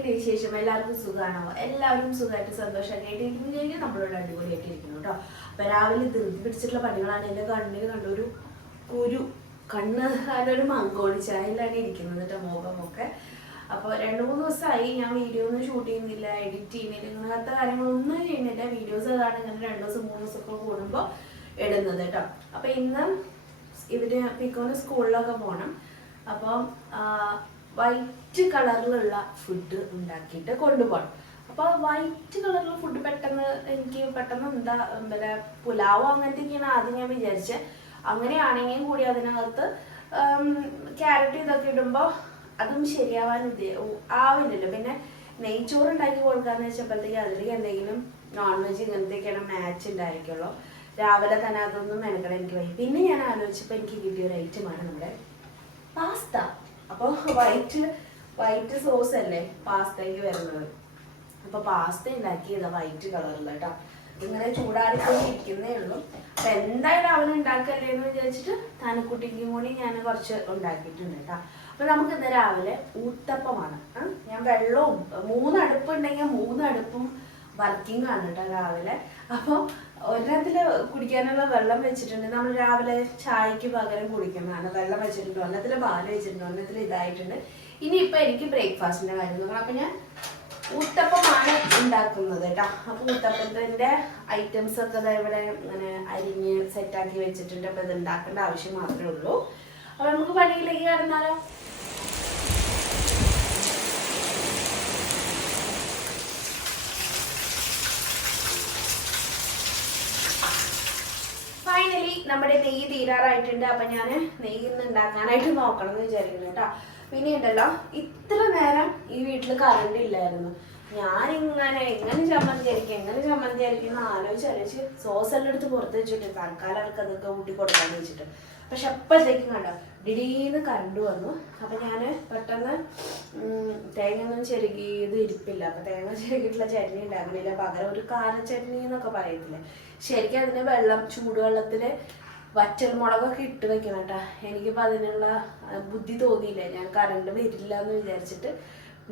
എന്തൊക്കെയുണ്ട് വിശേഷം എല്ലാവർക്കും സുഖമാണോ? എല്ലാവരും സുഖമായിട്ട് സന്തോഷമായിട്ട് ഇരിക്കുന്നു. നമ്മളോട് അടിപൊളിയായിട്ട് ഇരിക്കുന്നു കേട്ടോ. അപ്പൊ രാവിലെ ധൃതി പിടിച്ചിട്ടുള്ള പണികളാണ് എന്റെ കണ്ണിൽ കണ്ടൊരു കുരു കണ്ണ് ഒരു മങ്കോളി ചായയിലാണ് ഇരിക്കുന്നത് കേട്ടോ മുഖമൊക്കെ. അപ്പോൾ രണ്ട് മൂന്ന് ദിവസമായി ഞാൻ വീഡിയോ ഒന്നും ഷൂട്ട് ചെയ്യുന്നില്ല എഡിറ്റ് ചെയ്യുന്നില്ല ഇങ്ങനത്തെ കാര്യങ്ങളൊന്നും ചെയ്യുന്നില്ല. വീഡിയോസ് അതാണ് ഇങ്ങനെ രണ്ട് ദിവസം മൂന്ന് ദിവസമൊക്കെ കൂടുമ്പോൾ ഇടുന്നത് കേട്ടോ. അപ്പൊ ഇന്ന് ഇവർ പിക്കോന് സ്കൂളിലൊക്കെ പോകണം അപ്പം വൈറ്റ് കളറിലുള്ള ഫുഡ് ഉണ്ടാക്കിയിട്ട് കൊണ്ടുപോകണം. അപ്പൊ വൈറ്റ് കളറിലുള്ള ഫുഡ് പെട്ടെന്ന് എനിക്ക് പെട്ടെന്ന് എന്താ പിന്നെ പുലാവോ അങ്ങനത്തെയൊക്കെയാണ് ആദ്യം ഞാൻ വിചാരിച്ചത് അങ്ങനെയാണെങ്കിൽ കൂടി അതിനകത്ത് ക്യാരറ്റ് ഇതൊക്കെ ഇടുമ്പോൾ അതും ശരിയാവാൻ ആവില്ലല്ലോ. പിന്നെ നെയ്ച്ചോറ് ഉണ്ടാക്കി കൊടുക്കാന്ന് വെച്ചപ്പോഴത്തേക്ക് അതിലേക്ക് എന്തെങ്കിലും നോൺ വെജ് ഇങ്ങനത്തെയൊക്കെയാണ് മാച്ച് ഉണ്ടായിരിക്കുള്ളൂ രാവിലെ തന്നെ അതൊന്നും മെനക്കണം എനിക്ക് വയ്യ. പിന്നെ ഞാൻ ആലോചിച്ചപ്പോൾ എനിക്ക് കിട്ടിയ ഒരു ഐറ്റമാണ് നമ്മുടെ പാസ്ത അപ്പോൾ വൈറ്റ് വൈറ്റ് സോസ് അല്ലേ പാസ്തയ്ക്ക് വരുന്നത്. അപ്പൊ പാസ്ത ഉണ്ടാക്കിയതാ വൈറ്റ് കളറിൽ കേട്ടോ ഇങ്ങനെ ചൂടാറിക്കൊണ്ടിരിക്കുന്നേ ഉള്ളൂ. അപ്പൊ എന്തായാലും അവൻ ഉണ്ടാക്കല്ലേ എന്ന് വിചാരിച്ചിട്ട് താനക്കുട്ടിക്കും കൂടി ഞാൻ കുറച്ച് ഉണ്ടാക്കിയിട്ടുണ്ട് കേട്ടോ അപ്പൊ നമുക്ക് ഇന്ന് രാവിലെ ഊത്തപ്പമാണ്? ഞാൻ വെള്ളവും മൂന്ന് അടുപ്പ് ഉണ്ടെങ്കിൽ മൂന്ന് അടുപ്പും വർക്കിംഗ് ആണ് കേട്ടോ രാവിലെ. അപ്പോൾ ഒരെണ്ണത്തിൽ കുടിക്കാനുള്ള വെള്ളം വെച്ചിട്ടുണ്ട്. നമ്മൾ രാവിലെ ചായക്ക് പകരം കുടിക്കുന്നതാണ്. വെള്ളം വെച്ചിട്ടുണ്ട്. ഒന്നത്തിൽ പാൽ വെച്ചിട്ടുണ്ട്. ഒന്നത്തിൽ ഇതായിട്ടുണ്ട്. ഇനിയിപ്പോ എനിക്ക് ബ്രേക്ക്ഫാസ്റ്റിന്റെ കാര്യം നോക്കണം അപ്പൊ ഞാൻ ഊത്തപ്പമാണ് ഉണ്ടാക്കുന്നത് കേട്ടോ. അപ്പൊ ഊത്തപ്പത്തിന്റെ ഐറ്റംസ് ഒക്കെ ഇവിടെ ഇങ്ങനെ അരിഞ്ഞ് സെറ്റാക്കി വെച്ചിട്ടുണ്ട്. അപ്പൊ ഇത് ഉണ്ടാക്കേണ്ട ആവശ്യം മാത്രമേ ഉള്ളൂ. അപ്പൊ നമുക്ക് പണിയിലേക്ക് കടന്നാലോ? നമ്മുടെ നെയ്യ് തീരാറായിട്ടുണ്ട് അപ്പൊ ഞാൻ നെയ്യ് ഇന്ന് ഉണ്ടാക്കാനായിട്ട് നോക്കണം എന്ന് വിചാരിക്കുന്നു കേട്ടോ. പിന്നെ ഉണ്ടല്ലോ ഇത്ര നേരം ഈ വീട്ടിൽ കറണ്ട് ഇല്ലായിരുന്നു. ഞാൻ ഇങ്ങനെ എങ്ങനെ ചമ്മന്തി ആയിരിക്കും എങ്ങനെ ചമ്മന്തി ആയിരിക്കും എന്ന് ആലോചിച്ച് ആലോചിച്ച് സോസ് എല്ലാം എടുത്ത് പുറത്ത് വെച്ചിട്ട് തൽക്കാലം അവർക്ക് അതൊക്കെ കൂട്ടി കൊടുക്കാന്ന് വെച്ചിട്ട്. പക്ഷെ അപ്പോഴത്തേക്കും കണ്ടോ? ഡിഡീന്ന് കറണ്ട് വന്നു. അപ്പൊ ഞാൻ പെട്ടെന്ന് തേങ്ങ ഒന്നും ചെരുകിയത് ഇരിപ്പില്ല. അപ്പൊ തേങ്ങ ചെരുകിയിട്ടുള്ള ചട്നി ഉണ്ടാക്കണില്ല. പകരം ഒരു കാര ചട്നി എന്നൊക്കെ പറയത്തില്ലേ? ശരിക്കും അതിന് വെള്ളം ചൂടുവെള്ളത്തിൽ വറ്റൽ മുളകൊക്കെ ഇട്ട് വെക്കണം കേട്ടാ. എനിക്കിപ്പോ അതിനുള്ള ബുദ്ധി തോന്നിയില്ല? ഞാൻ കറണ്ട് വരില്ല എന്ന് വിചാരിച്ചിട്ട്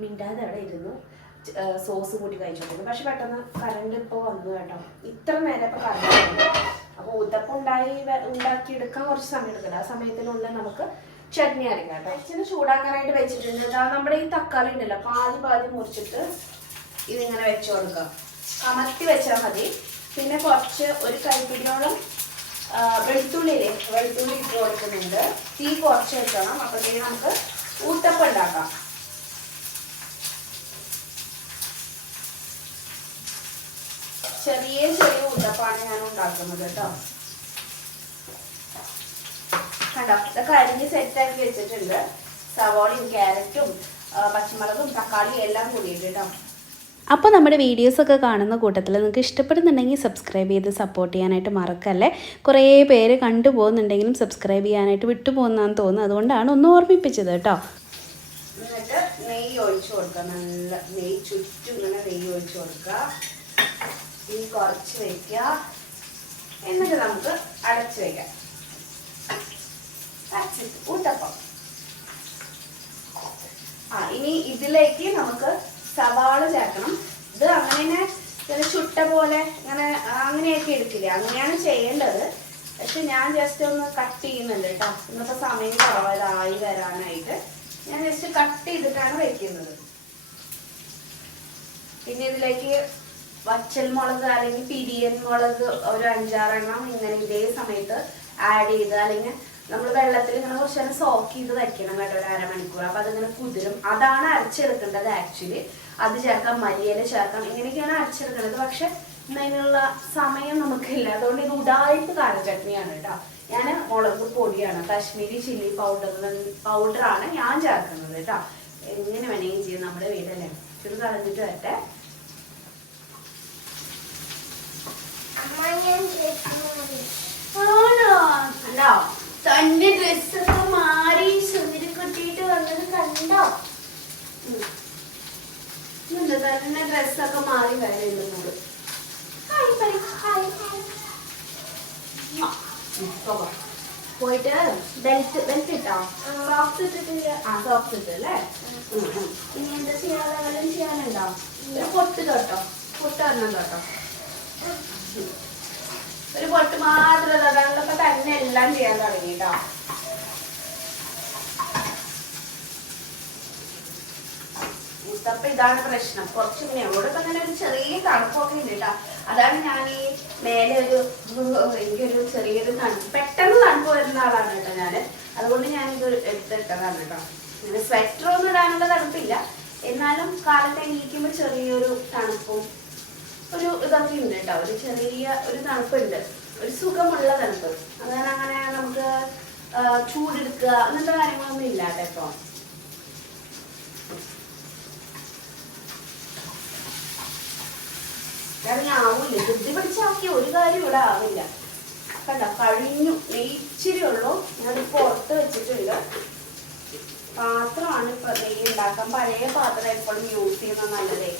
മിണ്ടാതെ അവിടെ ഇരുന്നു. സോസ് കൂട്ടി കഴിച്ചോണ്ടിരുന്നു. പക്ഷെ പെട്ടെന്ന് കറണ്ട് ഇപ്പൊ വന്നു കേട്ടോ. ഇത്ര നേരം ഇപ്പൊ കറണ്ട് അപ്പൊ ഊത്തപ്പം ഉണ്ടായി ഉണ്ടാക്കിയെടുക്കാൻ കുറച്ച് സമയം എടുക്കണം ആ സമയത്തിനുള്ളിൽ നമുക്ക് ചട്നി അരക്കാം കേട്ടോ. ചൂടാക്കാനായിട്ട് വെച്ചിട്ടുണ്ട്. അതാ നമ്മുടെ ഈ തക്കാളി ഉണ്ടല്ലോ. പാതി പാതി മുറിച്ചിട്ട് ഇതിങ്ങനെ വെച്ചു കൊടുക്കാം കമത്തി വെച്ചാൽ മതി. പിന്നെ കുറച്ച് ഒരു കൈപ്പിടിയോളം വെളുത്തുള്ളിയിലെ വെളുത്തുള്ളി ഇട്ട് കൊടുക്കുന്നുണ്ട്. തീ കുറച്ച് വെക്കണം അപ്പോഴത്തേക്ക് നമുക്ക് ഊത്തപ്പം ഉണ്ടാക്കാം. ചെറിയ ചെറിയ ഊത്തപ്പാണ് ഞാൻ ഉണ്ടാക്കുന്നത് കേട്ടോ. കണ്ടോ? ഇതൊക്കെ അരിഞ്ഞ് സെറ്റാക്കി വെച്ചിട്ടുണ്ട്. സവോളയും ക്യാരറ്റും പച്ചമുളകും തക്കാളിയും എല്ലാം കൂടിയിട്ട് കേട്ടോ. അപ്പോൾ നമ്മുടെ വീഡിയോസൊക്കെ കാണുന്ന കൂട്ടത്തിൽ നിങ്ങൾക്ക് ഇഷ്ടപ്പെടുന്നുണ്ടെങ്കിൽ സബ്സ്ക്രൈബ് ചെയ്ത് സപ്പോർട്ട് ചെയ്യാനായിട്ട് മറക്കല്ലേ? കുറേ പേര് കണ്ടു പോകുന്നുണ്ടെങ്കിലും സബ്സ്ക്രൈബ് ചെയ്യാനായിട്ട് വിട്ടു പോകുന്നതെന്ന് തോന്നുന്നു. അതുകൊണ്ടാണ് ഒന്ന് ഓർമ്മിപ്പിച്ചത് കേട്ടോ. എന്നിട്ട് നെയ്യ് ഒഴിച്ചു കൊടുക്കുക. നല്ല നെയ്യ് ചുറ്റും ഇങ്ങനെ നെയ്യ് ഒഴിച്ചു കൊടുക്കുക. തീ കുറച്ച് വെക്കുക. എന്നിട്ട് നമുക്ക് അടച്ചു അടച്ചിട്ട് ഊട്ടപ്പം ആ ഇനി ഇതിലേക്ക് നമുക്ക് സവാള ചേർക്കണം. ഇത് അങ്ങനെ തന്നെ ചുട്ട പോലെ അങ്ങനെ അങ്ങനെയൊക്കെ എടുക്കില്ലേ? അങ്ങനെയാണ് ചെയ്യേണ്ടത്. പക്ഷെ ഞാൻ ജസ്റ്റ് ഒന്ന് കട്ട് ചെയ്യുന്നുണ്ട് കേട്ടോ. ഇന്നത്തെ സമയം കുറവായി വരാനായിട്ട്. ഞാൻ ജസ്റ്റ് കട്ട് ചെയ്തിട്ടാണ് വയ്ക്കുന്നത് പിന്നെ ഇതിലേക്ക് വച്ചൽ മുളക് അല്ലെങ്കിൽ പിരിയൻ മുളക് ഒരു അഞ്ചാറെണ്ണം ഇങ്ങനെ ഇതേ സമയത്ത് ആഡ് ചെയ്ത് അല്ലെങ്കിൽ നമ്മൾ വെള്ളത്തിൽ ഇങ്ങനെ കുറച്ച് നേരം സോക്ക് ചെയ്ത് വയ്ക്കണം കേട്ടോ ഒരു അരമണിക്കൂർ. അപ്പൊ അതിങ്ങനെ കുതിരും. അതാണ് അരച്ചെടുക്കേണ്ടത് ആക്ച്വലി അത് ചേർക്കാം മല്ലിയില ചേർക്കാം. ഇങ്ങനെയൊക്കെയാണ് അരച്ചെടുക്കേണ്ടത്. പക്ഷെ അതിനുള്ള സമയം നമുക്കില്ല. അതുകൊണ്ട് ഇത് ഉടായിട്ട് കാര ചട്നിയാണ് കേട്ടോ. ഞാൻ മുളക് പൊടിയാണ്. കാശ്മീരി ചില്ലി പൗഡർ പൗഡറാണ് ഞാൻ ചേർക്കുന്നത് കേട്ടോ. എങ്ങനെ വേണമെങ്കിലും ചെയ്യും. നമ്മുടെ വീടല്ലേ? ചെറു കളഞ്ഞിട്ട് വരട്ടെ ആണോ കണ്ടോ? തന്റെ ഡ്രസ്സൊക്കെ മാറി സുന്ദരി കുട്ടിയിട്ട് വന്നത് കണ്ടോ? തന്നെ ഡ്രസ്സൊക്കെ മാറി വരുന്നത് പോയിട്ട് ബെൽറ്റ് ബെൽറ്റ് ഇട്ടോ? സോക്സ് ഇട്ടിട്ടില്ല. ആ സോക്സ് ഇട്ട് അല്ലേ. ഇനി എന്താ ചെയ്യാനുള്ള ചെയ്യാനുണ്ടോ? ഒരു പൊട്ട് തൊട്ടോ? പൊട്ട് വരണം തൊട്ടോ? ഒരു പൊട്ട് മാത്രം തൊട്ടാണ്ടപ്പോ തന്നെ എല്ലാം ചെയ്യാൻ തുടങ്ങി കേട്ടോ ഇതാണ് പ്രശ്നം. കുറച്ച് ഇപ്പൊ അങ്ങനെ ഒരു ചെറിയ തണുപ്പൊക്കെ ഉണ്ട് കേട്ടോ അതാണ് ഞാൻ ഈ മേലെ ഒരു എനിക്കൊരു ചെറിയൊരു തണുപ്പ് പെട്ടെന്ന് തണുപ്പ് വരുന്ന ആളാണ് കേട്ടോ ഞാൻ അതുകൊണ്ട് ഞാനിത് എടുത്തിട്ടതാണ് കേട്ടോ ഇങ്ങനെ സ്വെറ്റർ ഒന്നും ഇടാനുള്ള തണുപ്പില്ല. എന്നാലും കാലത്ത് എണീക്കുമ്പോൾ ചെറിയൊരു തണുപ്പും ഒരു ഇതൊക്കെ ഉണ്ട് കേട്ടോ. ഒരു ചെറിയ ഒരു തണുപ്പുണ്ട്. ഒരു സുഖമുള്ള തണുപ്പ്. അങ്ങനെ അങ്ങനെ നമുക്ക് ചൂടെടുക്കുക അങ്ങനത്തെ കാര്യങ്ങളൊന്നും ഇല്ല കേട്ടോ ഇപ്പൊ. കാരണം ആവില്ല? ബുദ്ധി പിടിച്ചാക്കിയ ഒരു കാര്യം ഇവിടെ ആവില്ല. കണ്ട? കഴിഞ്ഞു. നെയ്ച്ചിരി ഉള്ളൂ. ഞാൻ പുറത്ത് വെച്ചിട്ടുണ്ട്. പാത്രമാണ് ഇപ്പൊ നെയ്യ് ഉണ്ടാക്കാൻ. പഴയ പാത്രം എപ്പോഴും യൂസ് ചെയ്യുന്ന നല്ലതേ.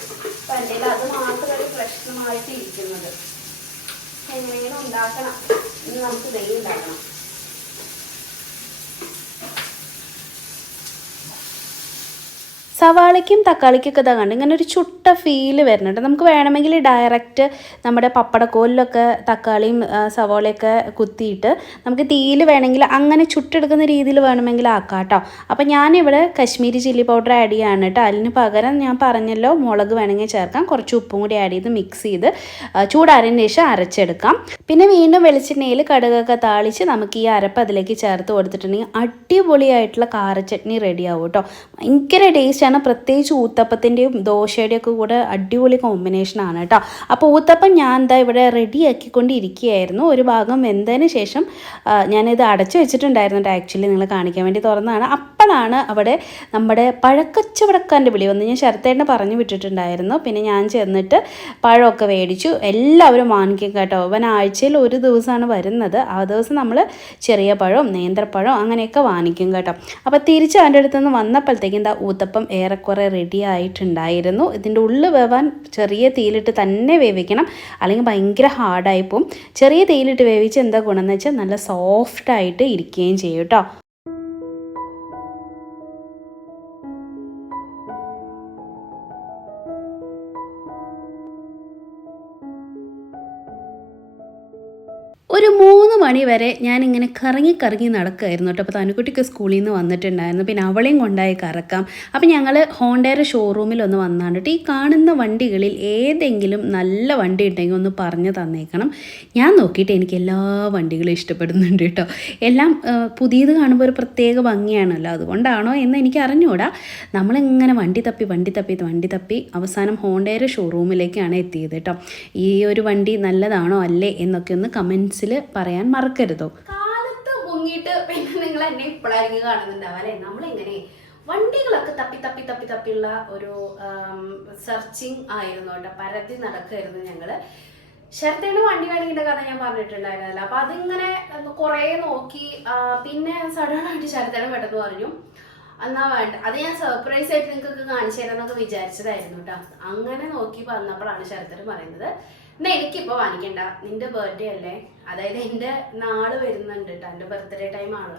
അപ്പൊ എന്റെ അത് മാത്രം ഒരു പ്രശ്നമായിട്ട് ഇരിക്കുന്നത് എങ്ങനെയെങ്കിലും ഉണ്ടാക്കണം. ഇനി നമുക്ക് നെയ്യ് ഉണ്ടാക്കണം. സവാളയ്ക്കും തക്കാളിക്കൊക്കെ ഇതാ കണ്ട്. ഇങ്ങനെ ഒരു ചുട്ട ഫീൽ വരുന്നുണ്ട്. നമുക്ക് വേണമെങ്കിൽ ഡയറക്റ്റ് നമ്മുടെ പപ്പടക്കോലിലൊക്കെ തക്കാളിയും സവാളയൊക്കെ കുത്തിയിട്ട് നമുക്ക് തീയിൽ വേണമെങ്കിൽ അങ്ങനെ ചുട്ടെടുക്കുന്ന രീതിയിൽ വേണമെങ്കിൽ ആക്കാം കേട്ടോ അപ്പം ഞാനിവിടെ കശ്മീരി ചില്ലി പൗഡർ ആഡ് ചെയ്യാണ് കേട്ടോ അതിന് പകരം ഞാൻ പറഞ്ഞല്ലോ മുളക് വേണമെങ്കിൽ ചേർക്കാം. കുറച്ച് ഉപ്പും കൂടി ആഡ് ചെയ്ത് മിക്സ് ചെയ്ത് ചൂടാറിന് ശേഷം അരച്ചെടുക്കാം. പിന്നെ വീണ്ടും വെളിച്ചെണ്ണയിൽ കടുകൊക്കെ താളിച്ച് നമുക്ക് ഈ അരപ്പ് അതിലേക്ക് ചേർത്ത് കൊടുത്തിട്ടുണ്ടെങ്കിൽ അടിപൊളിയായിട്ടുള്ള കാരച്ചട്നി ചട്നി റെഡി ആവും കേട്ടോ ഭയങ്കര ടേസ്റ്റാണ് പ്രത്യേകിച്ച് ഊത്തപ്പത്തിന്റെയും ദോശയുടെയും ഒക്കെ കൂടെ അടിപൊളി കോമ്പിനേഷനാണ് കേട്ടോ. അപ്പോൾ ഊത്തപ്പം ഞാൻ എന്താ ഇവിടെ റെഡിയാക്കിക്കൊണ്ടിരിക്കുകയായിരുന്നു ഒരു ഭാഗം വെന്തതിന് ശേഷം ഞാനിത് അടച്ചു വെച്ചിട്ടുണ്ടായിരുന്നു ആക്ച്വലി നിങ്ങളെ കാണിക്കാൻ വേണ്ടി തുറന്നതാണ്. അപ്പോഴാണ് അവിടെ നമ്മുടെ പഴക്കച്ചവടക്കാരന്റെ വിളി വന്ന് ഞാൻ ശരത്തേട്ടനെ പറഞ്ഞു വിട്ടിട്ടുണ്ടായിരുന്നു. പിന്നെ ഞാൻ ചെന്നിട്ട് പഴമൊക്കെ മേടിച്ചു. എല്ലാവരും വാങ്ങിക്കും കേട്ടോ. അവൻ ആഴ്ചയിൽ ഒരു ദിവസമാണ് വരുന്നത്. ആ ദിവസം നമ്മൾ ചെറിയ പഴം നേന്ത്രപ്പഴം അങ്ങനെയൊക്കെ വാങ്ങിക്കും കേട്ടോ. അപ്പോൾ തിരിച്ച് അവന്റെ അടുത്ത് നിന്ന് വന്നപ്പോഴത്തേക്കും എന്താ ഊത്തപ്പം ഏറെക്കുറെ റെഡി ആയിട്ടുണ്ടായിരുന്നു. ഇതിന്റെ ഉള്ളിൽ വേവാൻ ചെറിയ തീയിലിട്ട് തന്നെ വേവിക്കണം. അല്ലെങ്കിൽ ഭയങ്കര ഹാർഡായി പോവും. ചെറിയ തീയിലിട്ട് വേവിച്ച് എന്താ ഗുണമെന്ന് വെച്ചാൽ നല്ല സോഫ്റ്റായിട്ട് ഇരിക്കുകയും ചെയ്യും കേട്ടോ. ഒരു മൂന്ന് മണി വരെ ഞാനിങ്ങനെ കറങ്ങി കറങ്ങി നടക്കുമായിരുന്നു കേട്ടോ. അപ്പോൾ തനുക്കുട്ടിക്ക് സ്കൂളിൽ നിന്ന് വന്നിട്ടുണ്ടായിരുന്നു. പിന്നെ അവളെയും കൊണ്ടായി കറക്കാം. അപ്പോൾ ഞങ്ങൾ ഹോണ്ടയുടെ ഷോറൂമിൽ ഒന്ന് വന്നാണ് കേട്ടോ. ഈ കാണുന്ന വണ്ടികളിൽ ഏതെങ്കിലും നല്ല വണ്ടി ഉണ്ടെങ്കിൽ ഒന്ന് പറഞ്ഞു തന്നേക്കണം. ഞാൻ നോക്കിയിട്ട് എനിക്ക് എല്ലാ വണ്ടികളും ഇഷ്ടപ്പെടുന്നുണ്ട് കേട്ടോ. എല്ലാം പുതിയത് കാണുമ്പോൾ ഒരു പ്രത്യേക ഭംഗിയാണല്ലോ. അതുകൊണ്ടാണോ എന്ന് എനിക്ക് അറിഞ്ഞുകൂടാ നമ്മളിങ്ങനെ വണ്ടി തപ്പി വണ്ടി തപ്പി വണ്ടി തപ്പി അവസാനം ഹോണ്ടയുടെ ഷോറൂമിലേക്കാണ് എത്തിയത് കേട്ടോ. ഈ ഒരു വണ്ടി നല്ലതാണോ അല്ലേ എന്നൊക്കെ ഒന്ന് കമൻസിൽ പറയാൻ മറക്കരുതോ? കാലത്ത് മുങ്ങിയിട്ട് പിന്നെ നിങ്ങൾ എന്നെ ഇപ്പോഴായിരിക്കും കാണുന്നുണ്ടാവും അല്ലെ? നമ്മളിങ്ങനെ വണ്ടികളൊക്കെ തപ്പി തപ്പി തപ്പി തപ്പിയുള്ള ഒരു സെർച്ചിങ് ആയിരുന്നു കേട്ടോ. പരതി നടക്കായിരുന്നു ഞങ്ങൾ. ശരത്തേണ് വണ്ടി വേണമെങ്കിൽ കഥ ഞാൻ പറഞ്ഞിട്ടുണ്ടായിരുന്നല്ലോ. അപ്പൊ അതിങ്ങനെ കുറെ നോക്കി പിന്നെ സഡൻ ആയിട്ട് ശരത്തേണ് പെട്ടെന്ന് പറഞ്ഞു എന്നാ വേണ്ട അത് ഞാൻ സർപ്രൈസ് ആയിട്ട് നിങ്ങൾക്ക് കാണിച്ചു തരാന്നൊക്കെ വിചാരിച്ചതായിരുന്നു കേട്ടോ. അങ്ങനെ നോക്കി വന്നപ്പോഴാണ് ശരത്തേണ് പറയുന്നത് എന്നാ എനിക്കിപ്പോ വാങ്ങിക്കണ്ട. നിന്റെ ബർത്ത്ഡേ അല്ലേ? അതായത് എന്റെ നാൾ വരുന്നുണ്ട് കേട്ടോ എന്റെ ബർത്ത്ഡേ ടൈം ആണ്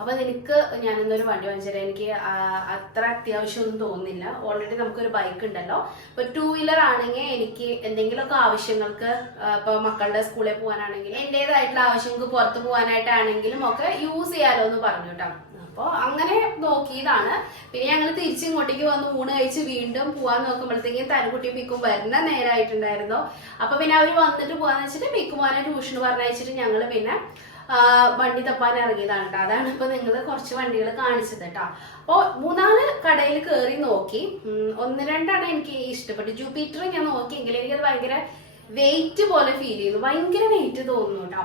അപ്പൊ നിനക്ക് ഞാൻ ഇന്നൊരു വണ്ടി വാങ്ങിച്ചുതരാം എനിക്ക് അത്ര അത്യാവശ്യമൊന്നും തോന്നുന്നില്ല. ഓൾറെഡി നമുക്കൊരു ബൈക്ക് ഉണ്ടല്ലോ. ഇപ്പൊ ടൂ വീലർ ആണെങ്കിൽ എനിക്ക് എന്തെങ്കിലുമൊക്കെ ആവശ്യങ്ങൾക്ക് ഇപ്പൊ മക്കളുടെ സ്കൂളിൽ പോകാനാണെങ്കിലും എന്റേതായിട്ടുള്ള ആവശ്യങ്ങൾക്ക് പുറത്ത് പോകാനായിട്ടാണെങ്കിലും ഒക്കെ യൂസ് ചെയ്യാലോ എന്ന് പറഞ്ഞു കേട്ടോ അപ്പോൾ അങ്ങനെ നോക്കിയതാണ്. പിന്നെ ഞങ്ങൾ തിരിച്ചിങ്ങോട്ടേക്ക് വന്ന് ഊണ് കഴിച്ച് വീണ്ടും പോവാൻ നോക്കുമ്പോഴത്തേക്കും തനുകുട്ടി പിക്കും വരുന്ന നേരമായിട്ടുണ്ടായിരുന്നു അപ്പൊ പിന്നെ അവർ വന്നിട്ട് പോവാന്ന് വെച്ചിട്ട് പിക്കുമാനെ ട്യൂഷന് പറഞ്ഞയച്ചിട്ട് ഞങ്ങൾ പിന്നെ വണ്ടി തപ്പാൻ ഇറങ്ങിയതാണ് കേട്ടോ അതാണ് ഇപ്പൊ നിങ്ങൾ കുറച്ച് വണ്ടികൾ കാണിച്ചത് കേട്ടോ അപ്പോൾ മൂന്നാൽ കടയിൽ കയറി നോക്കി. ഒന്ന് രണ്ടാണ് എനിക്ക് ഇഷ്ടപ്പെട്ടു ജൂപ്പിറ്റർ ഞാൻ നോക്കിയെങ്കിൽ എനിക്കത് ഭയങ്കര വെയിറ്റ് പോലെ ഫീൽ ചെയ്തു. ഭയങ്കര വെയിറ്റ് തോന്നുന്നു കേട്ടോ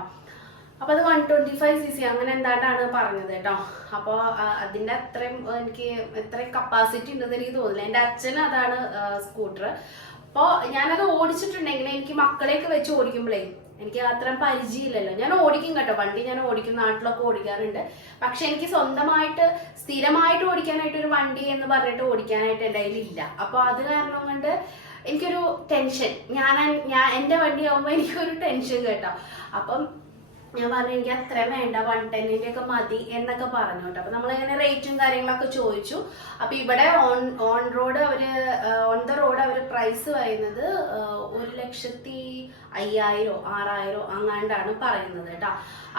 അപ്പൊ അത് one twenty five C C അങ്ങനെ എന്താട്ടാണ് പറഞ്ഞത് കേട്ടോ. അപ്പോൾ അതിന്റെ അത്രയും എനിക്ക് എത്രയും കപ്പാസിറ്റി ഉണ്ടെന്ന് എനിക്ക് തോന്നില്ല എന്റെ അച്ഛൻ അതാണ് സ്കൂട്ടർ അപ്പോൾ ഞാനത് ഓടിച്ചിട്ടുണ്ടെങ്കിൽ എനിക്ക് മക്കളെയൊക്കെ വെച്ച് ഓടിക്കുമ്പോഴേ എനിക്ക് അത്രയും പരിചയമില്ലല്ലോ. ഞാൻ ഓടിക്കും കേട്ടോ. വണ്ടി ഞാൻ ഓടിക്കും നാട്ടിലൊക്കെ ഓടിക്കാറുണ്ട്. പക്ഷെ എനിക്ക് സ്വന്തമായിട്ട് സ്ഥിരമായിട്ട് ഓടിക്കാനായിട്ട് ഒരു വണ്ടി എന്ന് പറഞ്ഞിട്ട് ഓടിക്കാനായിട്ട് എന്റെ കയ്യിലില്ല. അപ്പോൾ അത് കാരണം കൊണ്ട് എനിക്കൊരു ടെൻഷൻ ഞാൻ ഞാൻ വണ്ടി ആവുമ്പോ എനിക്കൊരു ടെൻഷൻ കേട്ടോ. അപ്പം ഞാൻ പറഞ്ഞു എനിക്ക് അത്ര വേണ്ട വൺ ടെന്നിന്റെ ഒക്കെ മതി എന്നൊക്കെ പറഞ്ഞു കേട്ടോ. അപ്പൊ നമ്മളിങ്ങനെ റേറ്റും കാര്യങ്ങളൊക്കെ ചോദിച്ചു. അപ്പൊ ഇവിടെ ഓൺ ഓൺ റോഡ് അവർ ഓൺ ദ റോഡ് അവർ പ്രൈസ് പറയുന്നത് ഒരു ലക്ഷത്തി അയ്യായിരോ ആറായിരോ അങ്ങാണ്ടാണ് പറയുന്നത് കേട്ടോ.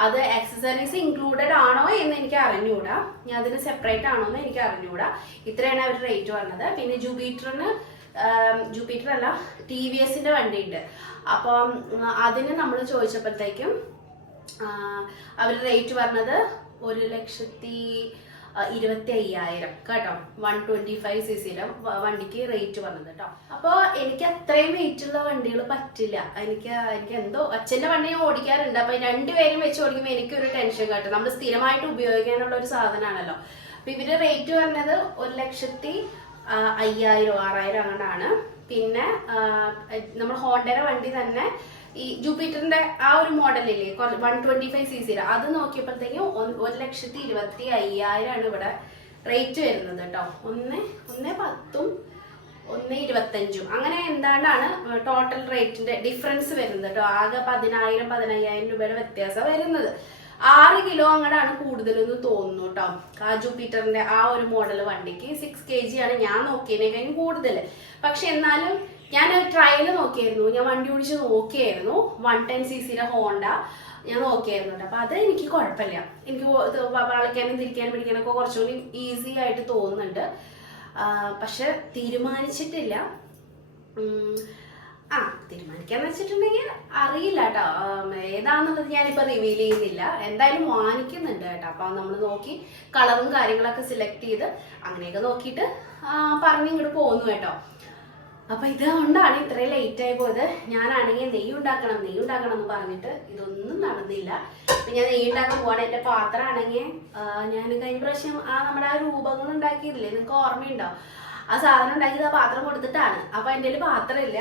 അത് ആക്സസറീസ് ഇൻക്ലൂഡഡ് ആണോ എന്ന് എനിക്ക് അറിഞ്ഞുകൂടാ. ഞാൻ അതിന് സെപ്പറേറ്റ് ആണോ എന്ന് എനിക്ക് അറിഞ്ഞുകൂടാ. ഇത്രയാണ് അവർ റേറ്റ് പറഞ്ഞത്. പിന്നെ ജൂപ്പിറ്ററിന് ജൂപ്പിറ്റർ അല്ല ടി വി എസിന്റെ വണ്ടി ഉണ്ട് അപ്പം അതിന് നമ്മൾ ചോദിച്ചപ്പോഴത്തേക്കും അവർ റേറ്റ് പറഞ്ഞത് ഒരു ലക്ഷത്തി ഇരുപത്തി അയ്യായിരം കേട്ടോ. വൺ ട്വന്റി ഫൈവ് സി സിയിലെ വണ്ടിക്ക് റേറ്റ് പറഞ്ഞത് കേട്ടോ. അപ്പോൾ എനിക്ക് അത്രയും വെയിറ്റ് ഉള്ള വണ്ടികൾ പറ്റില്ല. എനിക്ക് എനിക്ക് എന്തോ അച്ഛന്റെ വണ്ടി ഞാൻ ഓടിക്കാറുണ്ട്. അപ്പൊ രണ്ടുപേരും വെച്ച് ഓടിക്കുമ്പോൾ എനിക്കൊരു ടെൻഷൻ കേട്ടോ. നമ്മൾ സ്ഥിരമായിട്ട് ഉപയോഗിക്കാനുള്ള ഒരു സാധനമാണല്ലോ അപ്പൊ ഇവരുടെ റേറ്റ് പറഞ്ഞത് ഒരു ലക്ഷത്തി അയ്യായിരം ആറായിരം അങ്ങോട്ടാണ് പിന്നെ നമ്മൾ ഹോണ്ടയുടെ വണ്ടി തന്നെ ഈ ജൂപ്പിറ്ററിന്റെ ആ ഒരു മോഡലില്ലേ വൺ ട്വന്റി ഫൈവ് സി സിയുടെ അത് നോക്കിയപ്പോഴത്തേക്കും ഒരു ലക്ഷത്തി ഇരുപത്തി അയ്യായിരമാണ് ഇവിടെ റേറ്റ് വരുന്നത് കേട്ടോ. ഒന്ന് ഒന്ന് പത്തും ഒന്ന് ഇരുപത്തഞ്ചും. അങ്ങനെ എന്താണ്ടാണ് ടോട്ടൽ റേറ്റിന്റെ ഡിഫറൻസ് വരുന്നത് കേട്ടോ. ആകെ പതിനായിരം പതിനയ്യായിരം രൂപയുടെ വ്യത്യാസം വരുന്നത്. ആറ് കിലോ അങ്ങടാണ് കൂടുതലെന്ന് തോന്നുന്നു കേട്ടോ. ആ ജൂപ്പിറ്ററിന്റെ ആ ഒരു മോഡൽ വണ്ടിക്ക് സിക്സ് കെ ജി ആണ് ഞാൻ നോക്കിയതിനേക്കാളും കൂടുതൽ പക്ഷെ എന്നാലും ഞാൻ ട്രയൽ നോക്കിയായിരുന്നു. ഞാൻ വണ്ടി ഓടിച്ച് നോക്കിയായിരുന്നു. വൺ ടെൻ സി സിയുടെ ഹോണ്ട ഞാൻ നോക്കിയായിരുന്നു കേട്ടോ. അപ്പൊ അത് എനിക്ക് കുഴപ്പമില്ല. എനിക്ക് വളയ്ക്കാനും തിരിക്കാനും പിടിക്കാനൊക്കെ കുറച്ചുകൂടി ഈസി ആയിട്ട് തോന്നുന്നുണ്ട്. പക്ഷെ തീരുമാനിച്ചിട്ടില്ല. ആ തീരുമാനിക്കാന്ന് വെച്ചിട്ടുണ്ടെങ്കിൽ അറിയില്ല കേട്ടോ. ഏതാണെന്നുള്ളത് ഞാനിപ്പോ റിവീൽ ചെയ്യുന്നില്ല. എന്തായാലും വാങ്ങിക്കുന്നുണ്ട് കേട്ടോ. അപ്പൊ നമ്മൾ നോക്കി കളറും കാര്യങ്ങളൊക്കെ സെലക്ട് ചെയ്ത് അങ്ങനെയൊക്കെ നോക്കിയിട്ട് പറഞ്ഞ് ഇങ്ങോട്ട് പോന്നു കേട്ടോ. അപ്പൊ ഇതുകൊണ്ടാണ് ഇത്രയും ലേറ്റ് ആയി പോയത്. ഞാനാണെങ്കിൽ നെയ്യ് ഉണ്ടാക്കണം നെയ്യ് ഉണ്ടാക്കണം എന്ന് പറഞ്ഞിട്ട് ഇതൊന്നും നടന്നില്ല. അപ്പൊ ഞാൻ നെയ്യ് ഉണ്ടാക്കാൻ പോവാണ്. എന്റെ പാത്രമാണെങ്കിൽ ഞാൻ കഴിഞ്ഞ പ്രാവശ്യം ആ നമ്മുടെ ആ രൂപങ്ങൾ ഉണ്ടാക്കിയില്ലേ നിങ്ങൾക്ക് ഓർമ്മയുണ്ടോ? ആ സാധനം ഉണ്ടാക്കിയത് ആ പാത്രം കൊടുത്തിട്ടാണ്. അപ്പൊ എന്റെ പാത്രം ഇല്ല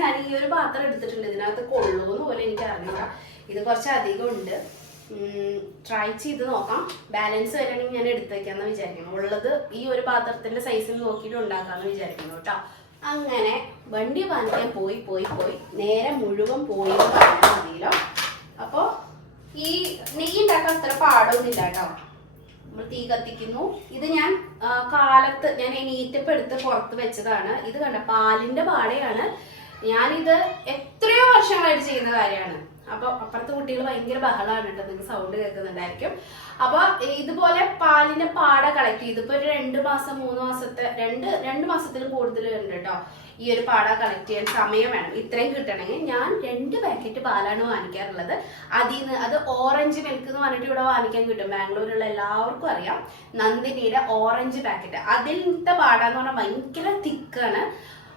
ഞാൻ ഈ ഒരു പാത്രം എടുത്തിട്ടുണ്ട്. ഇതിനകത്ത് കൊള്ളുമെന്ന് പോലും എനിക്ക് അറിഞ്ഞില്ല ഇത് കുറച്ച് അധികം ഉണ്ട്. ട്രൈ ചെയ്ത് നോക്കാം. ബാലൻസ് വരാണെങ്കിൽ ഞാൻ എടുത്തേക്കാന്ന് വിചാരിക്കുന്നു. ഉള്ളത് ഈ ഒരു പാത്രത്തിന്റെ സൈസിൽ നോക്കിയിട്ട് ഉണ്ടാക്കാന്ന് വിചാരിക്കുന്നു കേട്ടോ. അങ്ങനെ വണ്ടി വാങ്ങിക്കാൻ പോയി പോയി പോയി. നേരെ മുഴുവൻ പോയി പറഞ്ഞാൽ മതിയല്ലോ. അപ്പോ ഈ നെയ്യ് ഉണ്ടാക്കാൻ അത്ര പാടൊന്നുമില്ല കേട്ടോ. നമ്മൾ തീ കത്തിക്കുന്നു. ഇത് ഞാൻ കാലത്ത് ഞാൻ എണീറ്റപ്പ് എടുത്ത് പുറത്ത് വെച്ചതാണ്. ഇത് കണ്ട പാലിന്റെ പാടയാണ്. ഞാനിത് എത്രയോ വർഷങ്ങളായിട്ട് ചെയ്യുന്ന കാര്യമാണ്. അപ്പൊ അപ്പുറത്തെ കുട്ടികൾ ഭയങ്കര ബഹളമാണ് കേട്ടോ. നിങ്ങൾക്ക് സൗണ്ട് കേൾക്കുന്നുണ്ടായിരിക്കും. അപ്പൊ ഇതുപോലെ പാലിന്റെ പാട കളക്ട് ചെയ്ത്. ഇപ്പൊ ഒരു രണ്ട് മാസം മൂന്ന് മാസത്തെ രണ്ട് രണ്ട് മാസത്തിൽ കൂടുതൽ ഉണ്ട് കേട്ടോ ഈ ഒരു പാട കളക്ട് ചെയ്യാൻ സമയം വേണം. ഇത്രയും കിട്ടണമെങ്കിൽ ഞാൻ രണ്ട് പാക്കറ്റ് പാലാണ് വാങ്ങിക്കാറുള്ളത്. അതിൽ നിന്ന് അത് ഓറഞ്ച് മിൽക്ക് എന്ന് പറഞ്ഞിട്ട് ഇവിടെ വാങ്ങിക്കാൻ കിട്ടും. ബാംഗ്ലൂരിലുള്ള എല്ലാവർക്കും അറിയാം. നന്ദിനിയുടെ ഓറഞ്ച് പാക്കറ്റ് അതിലത്തെ പാട എന്ന് പറഞ്ഞാൽ ഭയങ്കര തിക്കാണ്.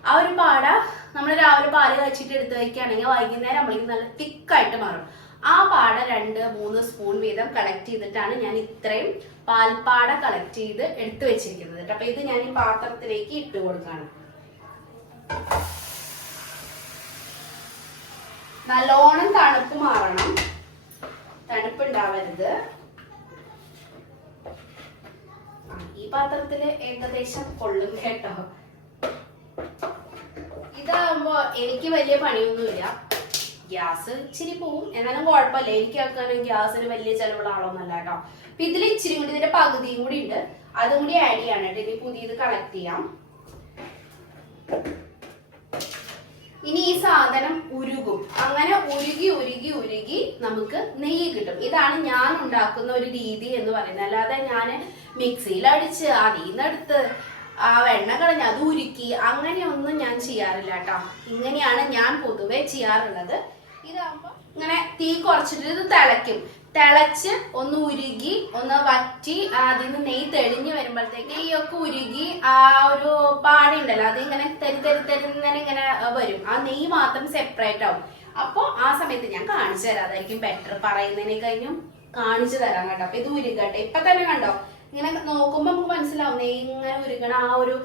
ആ ഒരു പാട നമ്മൾ രാവിലെ പാൽ കഴിച്ചിട്ട് എടുത്ത് വയ്ക്കുകയാണെങ്കിൽ വൈകുന്നേരം നമ്മളേക്ക് നല്ല തിക്കായിട്ട് മാറും. ആ പാട രണ്ട് മൂന്ന് സ്പൂൺ വീതം കളക്ട് ചെയ്തിട്ടാണ് ഞാൻ ഇത്രയും പാൽപ്പാട കളക്ട് ചെയ്ത് എടുത്തു വെച്ചിരിക്കുന്നത് അപ്പൊ ഇത് ഞാൻ ഈ പാത്രത്തിലേക്ക് ഇട്ട് കൊടുക്കാണ്. നല്ലോണം തണുപ്പ് മാറണം. തണുപ്പ് ഉണ്ടാവരുത്. ഈ പാത്രത്തിൽ ഏകദേശം കൊള്ളും കേട്ടോ. ഇതാകുമ്പോ എനിക്ക് വലിയ പണിയൊന്നുമില്ല. ഗ്യാസ് ഇച്ചിരി പോവും. എന്നാലും കുഴപ്പമില്ല. എനിക്ക് ആക്കാനും ഗ്യാസിന് വലിയ ചെലവുള്ള ആളൊന്നല്ല കേട്ടോ. അപ്പൊ ഇതിൽ ഇച്ചിരി കൂടി ഇതിന്റെ പകുതിയും കൂടി ഉണ്ട്. അതും കൂടി ആഡ് ചെയ്യാണ് കേട്ടോ. ഇനി പുതിയത് കളക്ട് ചെയ്യാം. ഇനി ഈ സാധനം ഉരുകും. അങ്ങനെ ഉരുകി ഉരുകി ഉരുകി നമുക്ക് നെയ്യ് കിട്ടും. ഇതാണ് ഞാൻ ഉണ്ടാക്കുന്ന ഒരു രീതി എന്ന് പറയുന്നത്. അല്ലാതെ ഞാൻ മിക്സിയിൽ അടിച്ച് അതിൽ നിന്നെടുത്ത് ആ വെണ്ണ കളഞ്ഞ് അത് ഉരുക്കി അങ്ങനെയൊന്നും ഞാൻ ചെയ്യാറില്ല കേട്ടോ. ഇങ്ങനെയാണ് ഞാൻ പൊതുവെ ചെയ്യാറുള്ളത്. ഇങ്ങനെ തീ കുറച്ചിട്ട് ഇത് തിളയ്ക്കും. തിളച്ച് ഒന്ന് ഉരുകി ഒന്ന് വറ്റി അതിൽ നിന്ന് നെയ്യ് തെളിഞ്ഞു വരുമ്പോഴത്തേക്ക് ഈ ഒക്കെ ഉരുകി ആ ഒരു പാടി ഉണ്ടല്ലോ അത് ഇങ്ങനെ തെരി തെരി തെരുന്നതിന് ഇങ്ങനെ വരും. ആ നെയ് മാത്രം സെപ്പറേറ്റ് ആവും. അപ്പൊ ആ സമയത്ത് ഞാൻ കാണിച്ചു തരാം അതായിരിക്കും ബെറ്റർ പറയുന്നതിനെ കഴിഞ്ഞും കാണിച്ചു തരാം കേട്ടോ. അപ്പൊ ഇത് ഉരുകട്ടെ. ഇപ്പൊ തന്നെ കണ്ടോ? ഇങ്ങനെ നോക്കുമ്പോ നമുക്ക് മനസ്സിലാവും നെയ് ഇങ്ങനെ ഉരുകണ ആ ഒരു